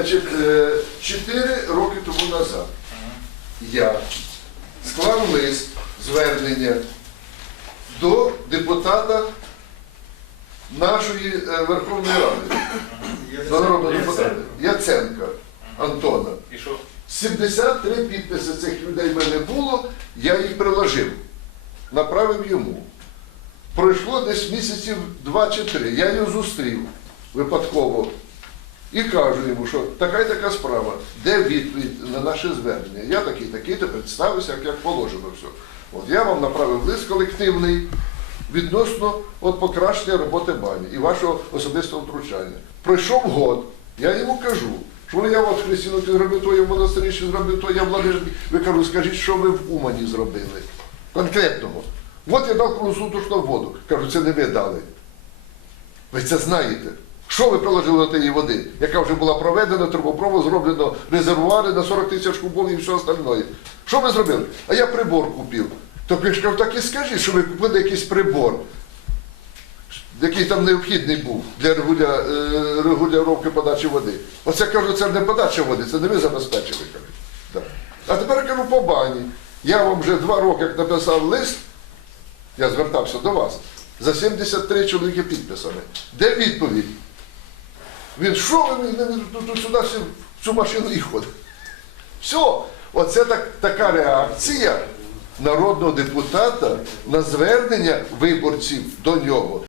Значить, е, чотири роки тому назад я склав лист звернення до депутата нашої е, Верховної Ради, до народного депутата Яценка Антона. І що? 73 підписи цих людей в мене було, я їх приложив, направив йому. Пройшло десь місяців два чи три. Я його зустрів випадково і кажу йому, що така і така справа, де відповідь на наше звернення. Я такий, такий, то представився, як, положено все. От я вам направив лист колективний відносно от, покращення роботи бані і вашого особистого втручання. Пройшов год, я йому кажу, що я от Христину ти зробив то, я в монастирі зробив то, я в Ви кажу, скажіть, що ви в Умані зробили? Конкретного. От я дав круглосуточну воду. Кажу, це не ви дали. Ви це знаєте. Що ви приложили до тієї води, яка вже була проведена, трубопровод, зроблено резервуари на 40 тисяч кубов і все остальне. Що ви зробили? А я прибор купив. То кажу, так і скажіть, що ви купили якийсь прибор, який там необхідний був для регуля, е, регулювання подачі води. Оце кажу, це не подача води, це не ви забезпечили. Так. А тепер кажу по бані. Я вам вже два роки як написав лист, я звертався до вас, за 73 чоловіки підписами. Де відповідь? Він що ви тут, сюди в цю машину і ходить? Все, оце так, така реакція народного депутата на звернення виборців до нього.